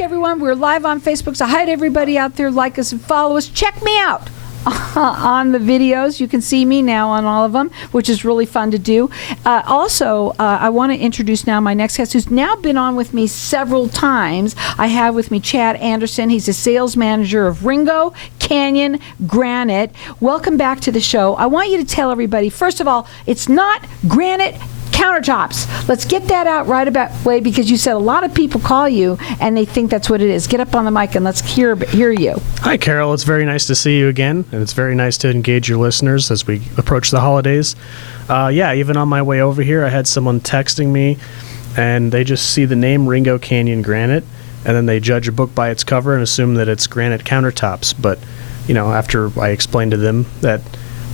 everyone. We're live on Facebook, so hi to everybody out there. Like us and follow us. Check me out on the videos. You can see me now on all of them, which is really fun to do. Also, I want to introduce now my next guest, who's now been on with me several times. I have with me Chad Anderson. He's a sales manager of Ringo, Canyon, Granite. Welcome back to the show. I want you to tell everybody, first of all, it's not Granite countertops. Let's get that out right about way, because you said a lot of people call you and they think that's what it is. Get up on the mic and let's hear you. Hi, Carol. It's very nice to see you again, and it's very nice to engage your listeners as we approach the holidays. Even on my way over here, I had someone texting me, and they just see the name Ringo, Canyon, Granite, and then they judge a book by its cover and assume that it's granite countertops. But, after I explained to them that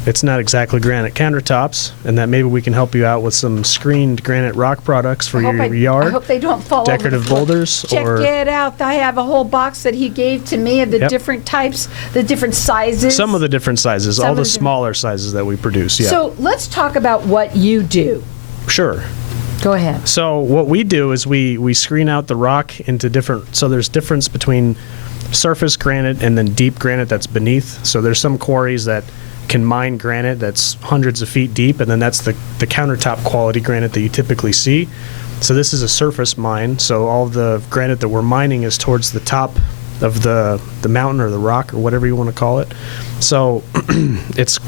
it's not exactly granite countertops, and that maybe we can help you out with some screened granite rock products for your yard. I hope they don't fall decorative over boulders. Check it out. I have a whole box that he gave to me of the different types, the different sizes. Some of the different sizes, all the smaller sizes that we produce, yeah. So let's talk about what you do. Sure. Go ahead. So what we do is we screen out the rock into different, so there's difference between surface granite and then deep granite that's beneath. So there's some quarries that can mine granite that's hundreds of feet deep, and then that's the countertop quality granite that you typically see. So this is a surface mine, so all the granite that we're mining is towards the top of the mountain or the rock or whatever you want to call it. So its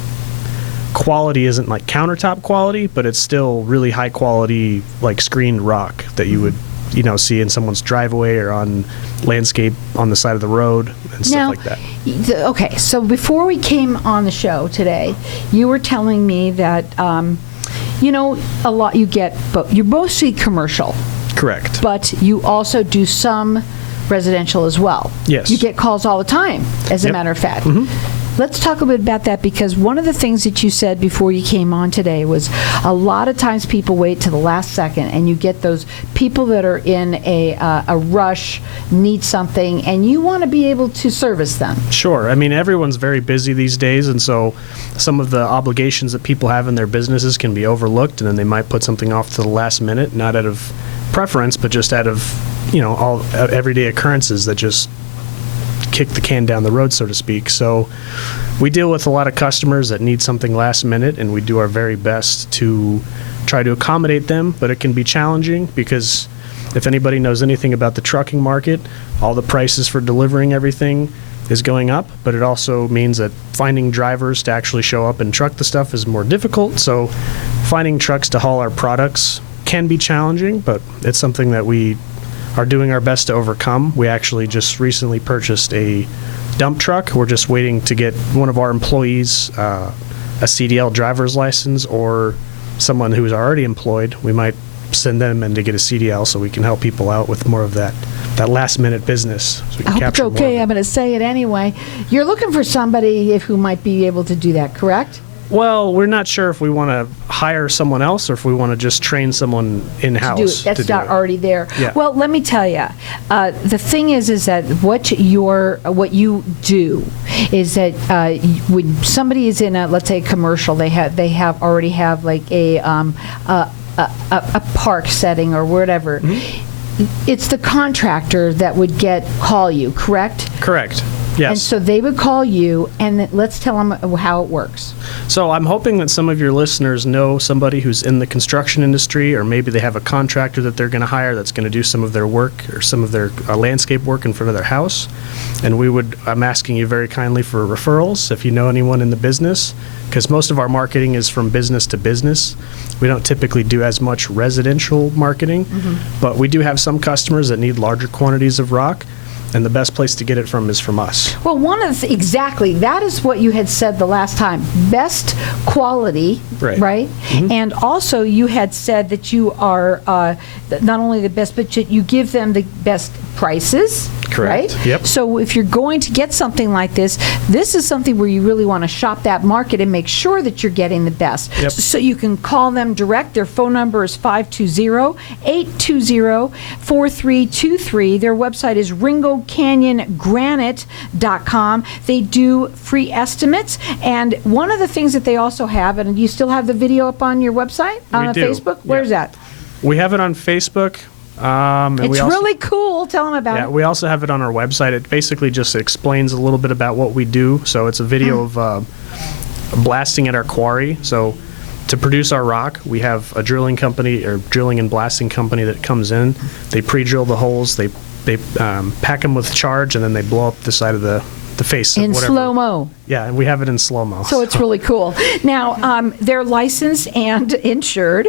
quality isn't like countertop quality, but it's still really high quality, like screened rock that you would see in someone's driveway or on landscape on the side of the road and stuff like that. Okay, so before we came on the show today, you were telling me that, a lot you get, but you're mostly commercial. Correct. But you also do some residential as well. Yes. You get calls all the time, as a matter of fact. Mm-hmm. Let's talk a bit about that, because one of the things that you said before you came on today was a lot of times people wait to the last second, and you get those people that are in a rush, need something, and you want to be able to service them. Sure. I mean, everyone's very busy these days, and so some of the obligations that people have in their businesses can be overlooked, and then they might put something off to the last minute, not out of preference, but just out of, all everyday occurrences that just kick the can down the road, so to speak. So we deal with a lot of customers that need something last minute, and we do our very best to try to accommodate them, but it can be challenging because if anybody knows anything about the trucking market, all the prices for delivering everything is going up, but it also means that finding drivers to actually show up and truck the stuff is more difficult. So finding trucks to haul our products can be challenging, but it's something that we are doing our best to overcome. We actually just recently purchased a dump truck. We're just waiting to get one of our employees a CDL driver's license, or someone who's already employed. We might send them in to get a CDL so we can help people out with more of that last minute business. So we can I hope it's okay. I'm going to say it anyway. You're looking for somebody who might be able to do that, correct? Well, we're not sure if we want to hire someone else or if we want to just train someone in-house. That's not already there. Yeah. Well, let me tell you, the thing is that what you do is that when somebody is in let's say a commercial, they already have like a park setting or whatever. Mm-hmm. It's the contractor that would call you, correct? Correct. Yes. And so they would call you, and let's tell them how it works. So I'm hoping that some of your listeners know somebody who's in the construction industry, or maybe they have a contractor that they're going to hire that's going to do some of their work or some of their landscape work in front of their house. And I'm asking you very kindly for referrals if you know anyone in the business, because most of our marketing is from business to business. We don't typically do as much residential marketing, but we do have some customers that need larger quantities of rock. And the best place to get it from is from us. Well, exactly. That is what you had said the last time. Best quality, right? Mm-hmm. And also you had said that you are not only the best, but you give them the best prices. Correct. Right? Yep. So if you're going to get something like this is something where you really want to shop that market and make sure that you're getting the best. Yep. So you can call them direct. Their phone number is 520-820-4323. Their website is RingoCanyonGranite.com. They do free estimates. And one of the things that they also have, and you still have the video up on your website? On We do. Facebook? Where's that? We have it on Facebook. And It's we also, really cool. Tell them about yeah, it. we also have it on our website. It basically just explains a little bit about what we do. So it's a video of blasting at our quarry. So to produce our rock, we have a drilling company or drilling and blasting company that comes in. They pre-drill the holes. They pack them with charge, and then they blow up the side of the face. In whatever. slow-mo. Yeah, and we have it in slow-mo. So it's really cool. Now, they're licensed and insured.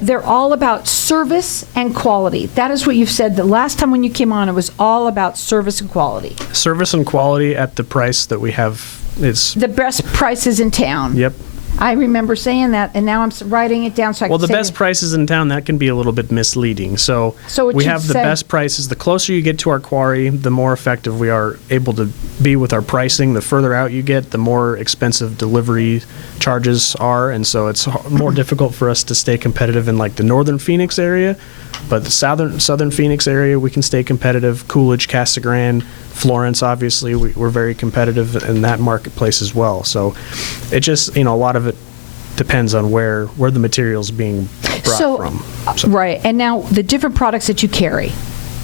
They're all about service and quality. That is what you've said. The last time when you came on, it was all about service and quality. Service and quality at the price that we have is... The best prices in town. Yep. I remember saying that, and now I'm writing it down so I Well, can the say best it. prices in town, that can be a little bit misleading. So it we should have the say- best prices. The closer you get to our quarry, the more effective we are able to be with our pricing. The further out you get, the more expensive delivery charges are, and so it's more difficult for us to stay competitive in like the northern Phoenix area. But the southern Phoenix area, we can stay competitive. Coolidge, Casa Grande, Florence, obviously, we're very competitive in that marketplace as well. So it just, a lot of it depends on where the material's being brought from. So, Right. And now the different products that you carry.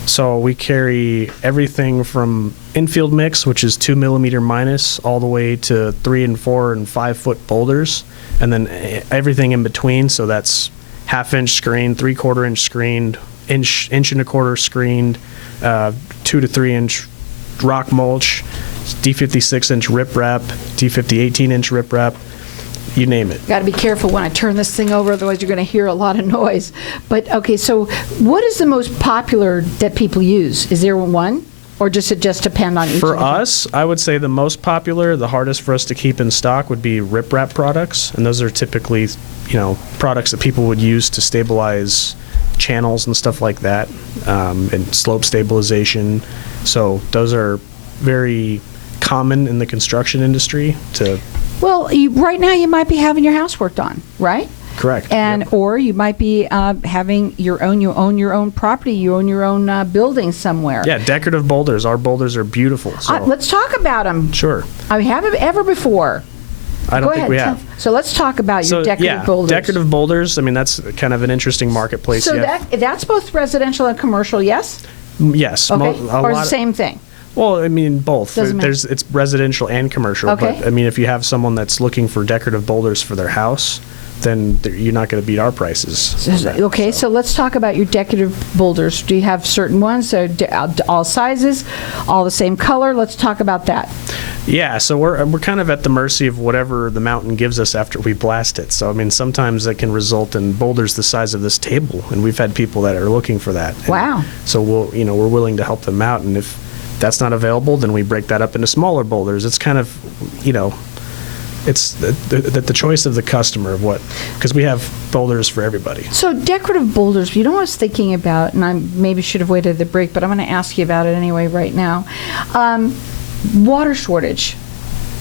so we carry everything from infield mix, which is 2 millimeter minus, all the way to 3 and 4 and 5 foot boulders, and then everything in between. So that's half-inch screened, 3/4 inch screened, inch and a quarter screened, 2 to 3 inch rock mulch, D56 inch riprap, D50 18-inch riprap, you name it. Got to be careful when I turn this thing over, otherwise you're going to hear a lot of noise. But okay, so what is the most popular that people use? Is there one, or does it just depend on each? For of them? us, I would say the most popular, the hardest for us to keep in stock would be riprap products, and those are typically, products that people would use to stabilize channels and stuff like that, and slope stabilization. So those are very common in the construction industry to... Well, right now you might be having your house worked on, right? Correct. And Yep. or you might be having you own your own property, you own your own building somewhere. Yeah, decorative boulders. Our boulders are beautiful. So. Let's talk about them. Sure. I haven't ever before. I don't Go think ahead. we have. So let's talk about your decorative boulders. Decorative boulders. I mean, that's kind of an interesting marketplace. So Yeah. that's both residential and commercial, yes? Yes. Okay. A Or lot the same thing? Well, I mean, both. Doesn't matter. It's residential and commercial. Okay. But I mean, if you have someone that's looking for decorative boulders for their house, then you're not going to beat our prices. Okay, so let's talk about your decorative boulders. Do you have certain ones, all sizes, all the same color? Let's talk about that. Yeah, so we're kind of at the mercy of whatever the mountain gives us after we blast it. So I mean, sometimes that can result in boulders the size of this table, and we've had people that are looking for that. And Wow. So we're willing to help them out, and if that's not available, then we break that up into smaller boulders. It's kind of, it's the choice of the customer of what, because we have boulders for everybody. So decorative boulders, you know what I was thinking about, and I maybe should have waited the break, but I'm going to ask you about it anyway right now. Water shortage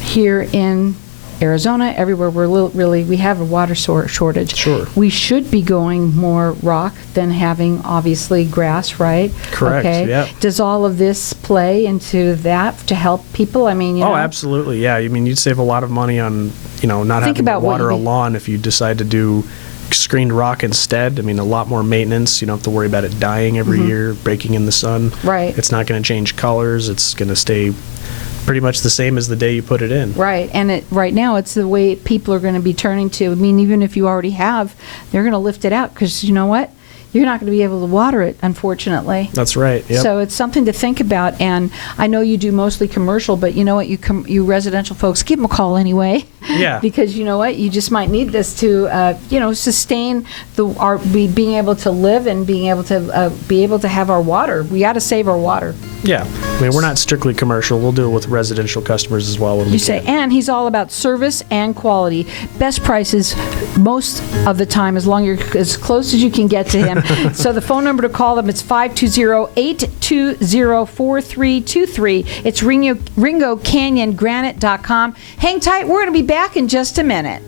here in Arizona, everywhere we have a water shortage. Sure. We should be going more rock than having obviously grass, right? Correct, Okay. yeah. Does all of this play into that to help people? I mean, Oh, absolutely, yeah. I mean, you'd save a lot of money on, not having to about what water you a need. lawn if you decide to do screened rock instead. I mean, a lot more maintenance. You don't have to worry about it dying every year, breaking in the sun. Right. It's not going to change colors. It's going to stay pretty much the same as the day you put it in. Right, and right now it's the way people are going to be turning to. I mean, even if you already have, they're going to lift it out because you know what? You're not going to be able to water it, unfortunately. That's right. Yep. So it's something to think about. And I know you do mostly commercial, but you know what? You residential folks, give them a call anyway. Yeah. Because you know what? You just might need this to, sustain being able to live and being able to have our water. We got to save our water. Yeah. I mean, we're not strictly commercial. We'll do it with residential customers as well when we You can. say, and he's all about service and quality. Best prices most of the time, as long as you're as close as you can get to him. So the phone number to call them is 520-820-4323. It's Ringo Canyon Granite.com. Hang tight. We're going to be back in just a minute.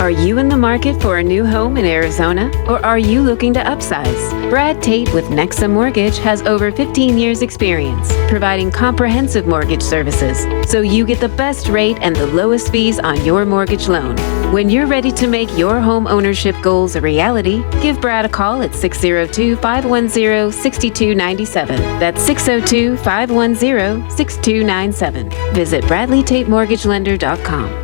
Are you in the market for a new home in Arizona, or are you looking to upsize? Brad Tate with Nexa Mortgage has over 15 years experience providing comprehensive mortgage services, so you get the best rate and the lowest fees on your mortgage loan. When you're ready to make your home ownership goals a reality, give Brad a call at 602-510-6297. That's 602-510-6297. Visit BradleyTateMortgageLender.com.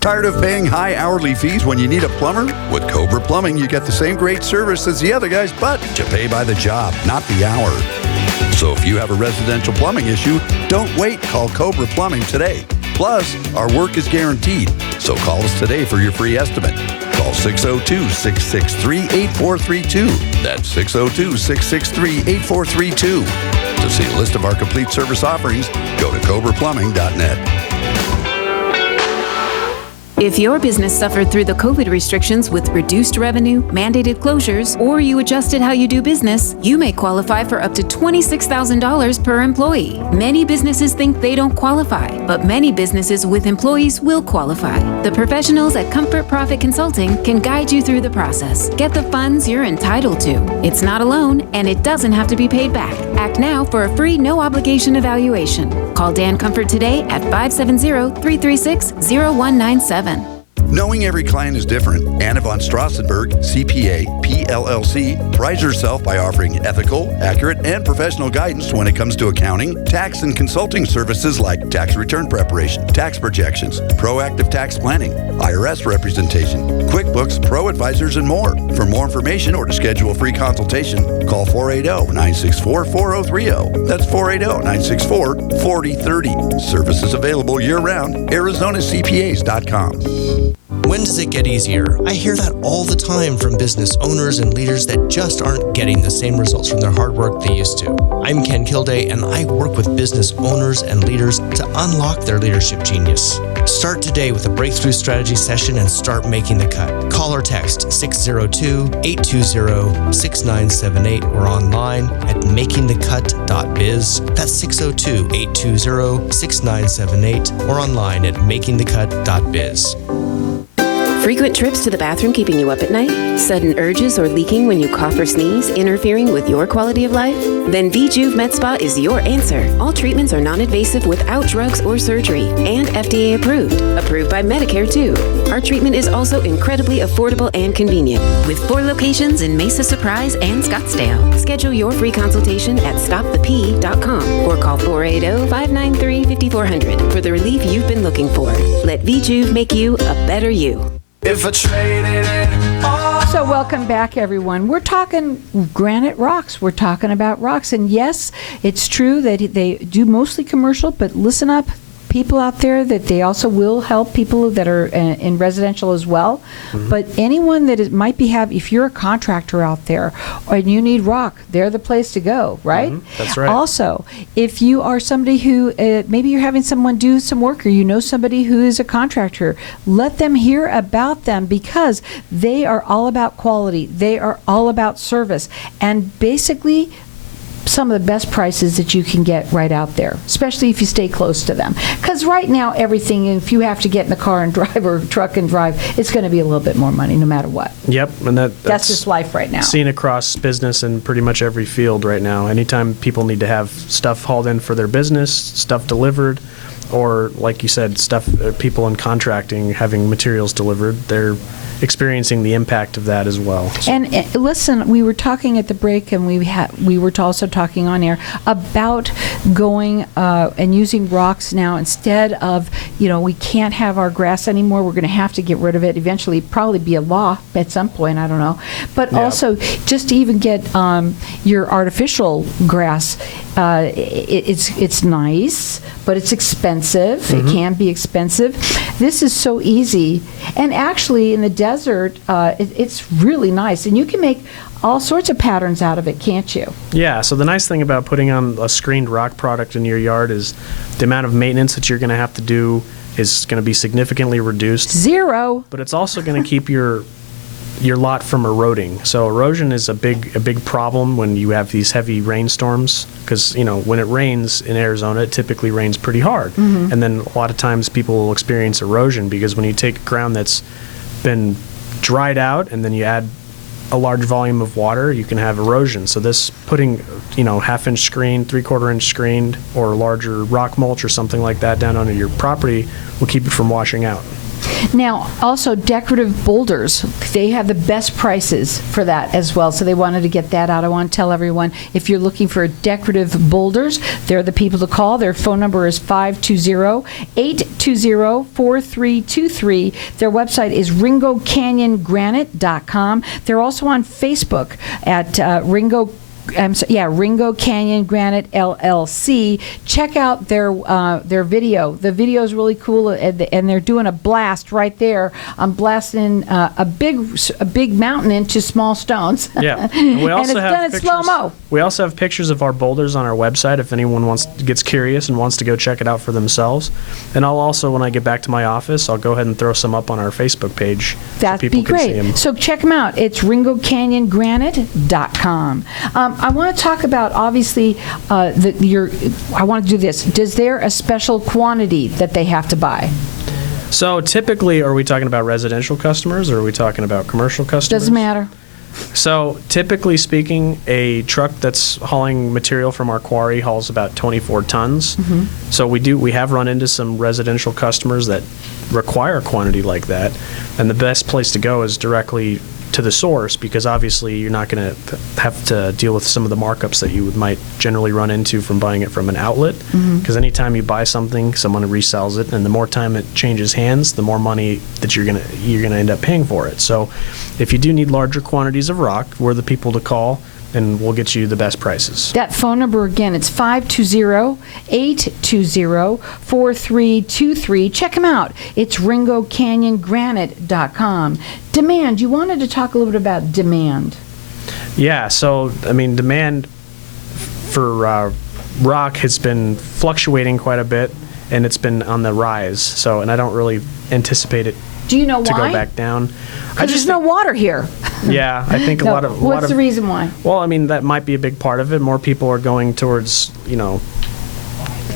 Tired of paying high hourly fees when you need a plumber? With Cobra Plumbing, you get the same great service as the other guys, but you pay by the job, not the hour. So if you have a residential plumbing issue, don't wait. Call Cobra Plumbing today. Plus, our work is guaranteed. So call us today for your free estimate. Call 602-663-8432. That's 602-663-8432. To see a list of our complete service offerings, go to cobraplumbing.net. If your business suffered through the COVID restrictions with reduced revenue, mandated closures, or you adjusted how you do business, you may qualify for up to $26,000 per employee. Many businesses think they don't qualify, but many businesses with employees will qualify. The professionals at Comfort Profit Consulting can guide you through the process. Get the funds you're entitled to. It's not a loan, and it doesn't have to be paid back. Act now for a free, no-obligation evaluation. Call Dan Comfort today at 570-336-0197. Knowing every client is different, Anna von Strassenberg, CPA, PLLC, prides herself by offering ethical, accurate, and professional guidance when it comes to accounting, tax, and consulting services like tax return preparation, tax projections, proactive tax planning, IRS representation, QuickBooks, Pro Advisors, and more. For more information or to schedule a free consultation, call 480-964-4030. That's 480-964-4030. Services available year-round. ArizonaCPAs.com. When does it get easier? I hear that all the time from business owners and leaders that just aren't getting the same results from their hard work they used to. I'm Ken Kilday, and I work with business owners and leaders to unlock their leadership genius. Start today with a breakthrough strategy session and start making the cut. Call or text 602-820-6978 or online at makingthecut.biz. That's 602-820-6978 or online at makingthecut.biz. Frequent trips to the bathroom keeping you up at night? Sudden urges or leaking when you cough or sneeze, interfering with your quality of life? Then VJuve Med Spa is your answer. All treatments are non-invasive without drugs or surgery and FDA approved. Approved by Medicare too. Our treatment is also incredibly affordable and convenient with 4 locations in Mesa, Surprise, and Scottsdale. Schedule your free consultation at stopthep.com or call 480-593-5400 for the relief you've been looking for. Let VJuve make you a better you. If I traded it all. So welcome back, everyone. We're talking granite rocks. We're talking about rocks. And yes, it's true that they do mostly commercial, but listen up, people out there, that they also will help people that are in residential as well. Mm-hmm. But anyone that might be if you're a contractor out there and you need rock, they're the place to go, right? Mm-hmm. That's right. Also, if you are somebody who maybe you're having someone do some work, or you know somebody who is a contractor, let them hear about them, because they are all about quality. They are all about service, and basically some of the best prices that you can get right out there, especially if you stay close to them. Because right now, everything, if you have to get in the car and drive or truck and drive, it's going to be a little bit more money no matter what. Yep, and that's just life right now. Seen across business in pretty much every field right now. Anytime people need to have stuff hauled in for their business, stuff delivered, or like you said, people in contracting having materials delivered, they're experiencing the impact of that as well. So. And listen, we were talking at the break, and we were also talking on air about going and using rocks now instead of, we can't have our grass anymore. We're going to have to get rid of it eventually. Probably be a law at some point. I don't know. But also, just to even get your artificial grass, it's nice, but it's expensive. Mm-hmm. It can be expensive. This is so easy, and actually in the desert, it's really nice, and you can make all sorts of patterns out of it, can't you? Yeah, so the nice thing about putting on a screened rock product in your yard is the amount of maintenance that you're going to have to do is going to be significantly reduced. 0. But it's also going to keep your lot from eroding. So erosion is a big problem when you have these heavy rainstorms, because when it rains in Arizona, it typically rains pretty hard. Mm-hmm. And then a lot of times people will experience erosion, because when you take ground that's been dried out and then you add a large volume of water, you can have erosion. So this putting half-inch screen, 3/4-inch screened, or larger rock mulch or something like that down onto your property will keep it from washing out. Now, also decorative boulders, they have the best prices for that as well, so they wanted to get that out. I want to tell everyone, if you're looking for decorative boulders, they're the people to call. Their phone number is 520-820-4323. Their website is ringocanyongranite.com. They're also on Facebook at Ringo Canyon Granite LLC. Check out their video. The video is really cool, and they're doing a blast right there. I'm blasting a big mountain into small stones. Yeah, and we also and it's have done in pictures, slow-mo. We also have pictures of our boulders on our website if anyone gets curious and wants to go check it out for themselves. And I'll also, when I get back to my office, I'll go ahead and throw some up on our Facebook page. That'd so people be can see great. 'em. So check them out. It's ringocanyongranite.com. I want to talk about, obviously, I want to do this. Is there a special quantity that they have to buy? So typically, are we talking about residential customers or are we talking about commercial customers? Doesn't matter. So typically speaking, a truck that's hauling material from our quarry hauls about 24 tons. Mm-hmm. So we have run into some residential customers that require a quantity like that. And the best place to go is directly to the source, because obviously you're not going to have to deal with some of the markups that you might generally run into from buying it from an outlet. Because anytime you buy something, someone resells it, and the more time it changes hands, the more money that you're gonna end up paying for it. So if you do need larger quantities of rock, we're the people to call, and we'll get you the best prices. That phone number again, it's 520-820-4323. Check them out. It's ringocanyongranite.com. Demand. You wanted to talk a little bit about demand. Yeah, so I mean, demand for rock has been fluctuating quite a bit, and it's been on the rise. So, and I don't really anticipate it Do you know to why? go back down. Because there's no water here. Yeah, I think No, a lot of. what's the reason why? Well, I mean, that might be a big part of it. More people are going towards,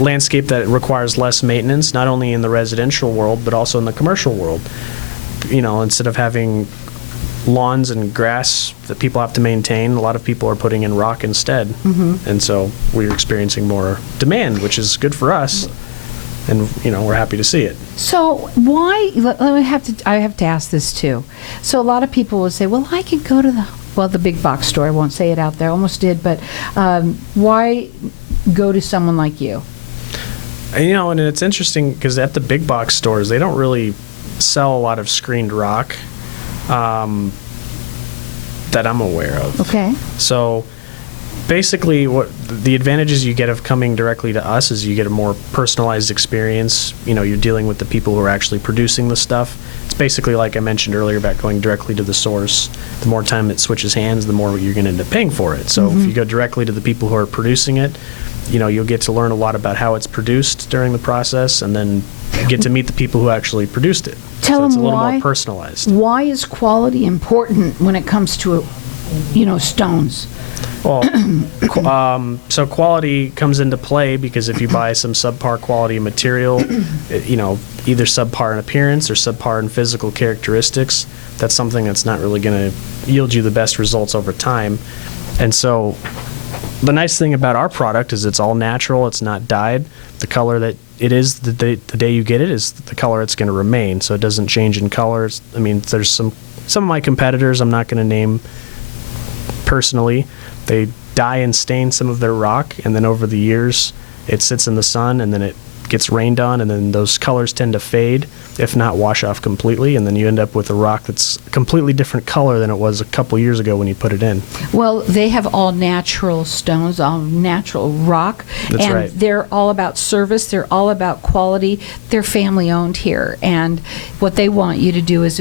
landscape that requires less maintenance, not only in the residential world, but also in the commercial world. Instead of having lawns and grass that people have to maintain, a lot of people are putting in rock instead. Mm-hmm. And so we're experiencing more demand, which is good for us. And, we're happy to see it. So why, I have to ask this too. So a lot of people will say, well, I could go to the big box store. I won't say it out there. I almost did. But why go to someone like you? And it's interesting because at the big box stores, they don't really sell a lot of screened rock that I'm aware of. Okay. So basically, what the advantages you get of coming directly to us is you get a more personalized experience. You're dealing with the people who are actually producing the stuff. It's basically like I mentioned earlier about going directly to the source. The more time it switches hands, the more you're going to end up paying for it. So if you go directly to the people who are producing it, you'll get to learn a lot about how it's produced during the process, and then get to meet the people who actually produced it. Tell so it's a them little why. more personalized. Why is quality important when it comes to, stones? Well, so quality comes into play because if you buy some subpar quality material, either subpar in appearance or subpar in physical characteristics, that's something that's not really going to yield you the best results over time. And so the nice thing about our product is it's all natural, it's not dyed. The color that it is the day you get it is the color it's going to remain, so it doesn't change in color. I mean, there's some of my competitors I'm not going to name personally. They dye and stain some of their rock, and then over the years it sits in the sun, and then it gets rained on, and then those colors tend to fade, if not wash off completely, and then you end up with a rock that's a completely different color than it was a couple years ago when you put it in. Well, they have all natural stones, all natural rock. That's and right. They're all about service. They're all about quality. They're family owned here. And what they want you to do is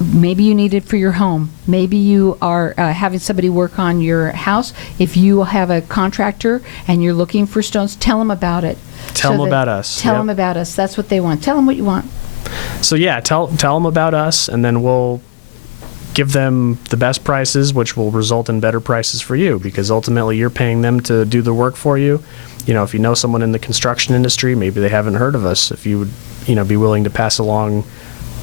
maybe you need it for your home. Maybe you are having somebody work on your house. If you have a contractor and you're looking for stones, tell them about it. Tell them about us. Tell Yep. them about us. That's what they want. Tell them what you want. So yeah, tell them about us, and then we'll give them the best prices, which will result in better prices for you, because ultimately you're paying them to do the work for you. If you know someone in the construction industry, maybe they haven't heard of us. If you would, be willing to pass along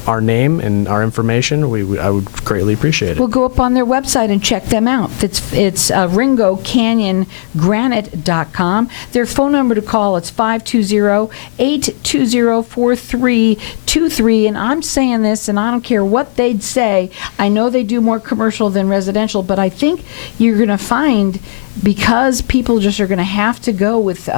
our name and our information, I would greatly appreciate it. Well, go up on their website and check them out. It's Ringo Canyon Granite.com. Their phone number to call, it's 520-820-4323. And I'm saying this, and I don't care what they'd say. I know they do more commercial than residential, but I think you're going to find, because people just are going to have to go with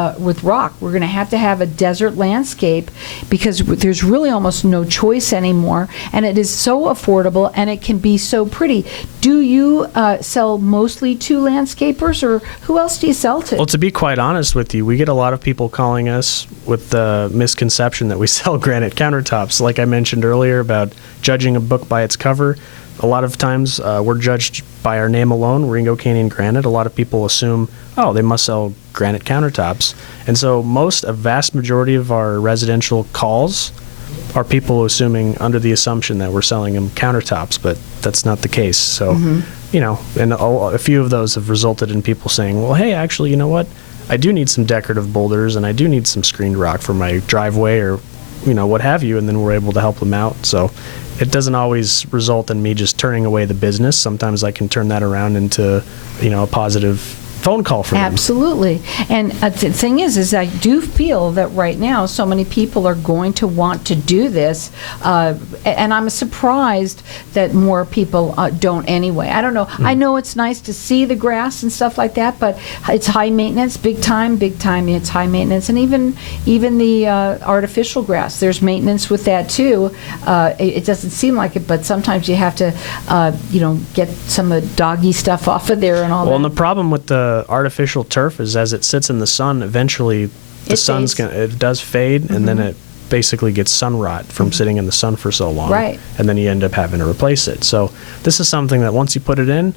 rock, we're going to have a desert landscape, because there's really almost no choice anymore, and it is so affordable and it can be so pretty. Do you sell mostly to landscapers, or who else do you sell to? Well, to be quite honest with you, we get a lot of people calling us with the misconception that we sell granite countertops. Like I mentioned earlier about judging a book by its cover, a lot of times we're judged by our name alone, Ringo Canyon Granite. A lot of people assume, oh, they must sell granite countertops. And so a vast majority of our residential calls are people assuming, under the assumption that we're selling them countertops, but that's not the case. So, and a few of those have resulted in people saying, well, hey, actually, you know what? I do need some decorative boulders, and I do need some screened rock for my driveway, or, what have you, and then we're able to help them out. So it doesn't always result in me just turning away the business. Sometimes I can turn that around into, a positive phone call for them. Absolutely. And the thing is I do feel that right now so many people are going to want to do this, and I'm surprised that more people don't anyway. I don't know. I know it's nice to see the grass and stuff like that, but it's high maintenance, big time. It's high maintenance, and even the artificial grass, there's maintenance with that too. It doesn't seem like it, but sometimes you have to, get some of the doggy stuff off of there and all that. Well, and the problem with the artificial turf is, as it sits in the sun, eventually it does fade, and then it basically gets sun rot from sitting in the sun for so long. Right. And then you end up having to replace it. So this is something that once you put it in,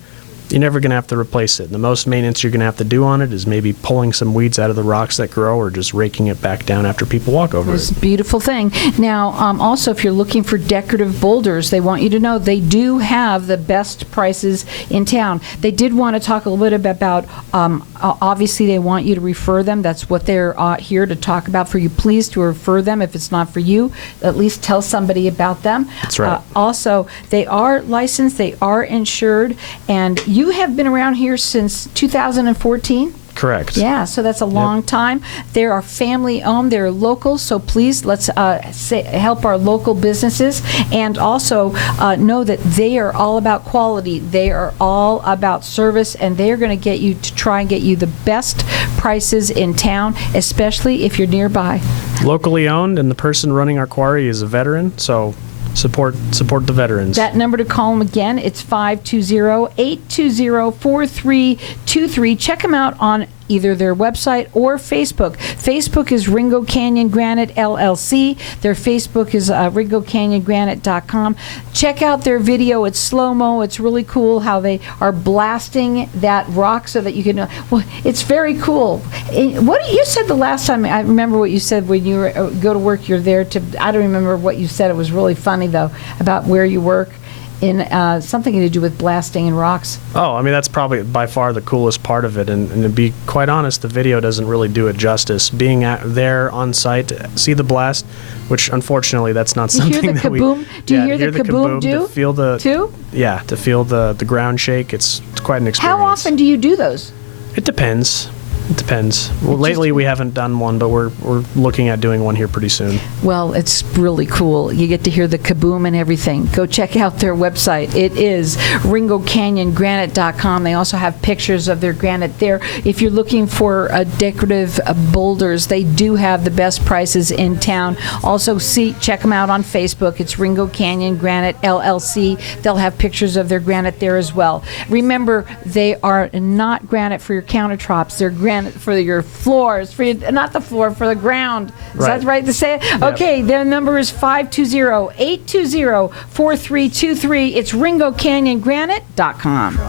you're never going to have to replace it. And the most maintenance you're going to have to do on it is maybe pulling some weeds out of the rocks that grow, or just raking it back down after people walk over It's it. a beautiful thing. Now, also, if you're looking for decorative boulders, they want you to know they do have the best prices in town. They did want to talk a little bit about, obviously, they want you to refer them. That's what they're here to talk about for you. Please to refer them. If it's not for you, at least tell somebody about them. That's right. Also, they are licensed, they are insured, and you have been around here since 2014? Correct. Yeah, so that's a long time. They are family owned. They're local, so please let's help our local businesses, and also know that they are all about quality. They are all about service, and they are going to try and get you the best prices in town, especially if you're nearby. Locally owned, and the person running our quarry is a veteran, so support the veterans. That number to call them again, it's 520-820-4323. Check them out on either their website or Facebook. Facebook is Ringo Canyon Granite LLC. Their Facebook is RingoCanyonGranite.com. Check out their video. It's slow-mo. It's really cool how they are blasting that rock so that you can... well, it's very cool. What you said the last time, I remember what you said when you go to work, you're there to... I don't remember what you said. It was really funny, though, about where you work. In something to do with blasting and rocks. Oh, I mean, that's probably by far the coolest part of it. And to be quite honest, the video doesn't really do it justice. Being there on site to see the blast, which unfortunately that's not something you hear the that kaboom? Do you hear the kaboom do? To feel the, too? Yeah, to feel the ground shake. It's quite an experience. How often do you do those? It depends. It depends. Well, lately we haven't done one, but we're looking at doing one here pretty soon. Well, it's really cool. You get to hear the kaboom and everything. Go check out their website. It is RingoCanyonGranite.com. They also have pictures of their granite there. If you're looking for decorative boulders, they do have the best prices in town. Also, check them out on Facebook. It's Ringo Canyon Granite LLC. They'll have pictures of their granite there as well. Remember, they are not granite for your countertops. They're granite for your floors, not the floor, for the ground. Is that right to say it? Yep. Okay, their number is 520-820-4323. It's RingoCanyonGranite.com.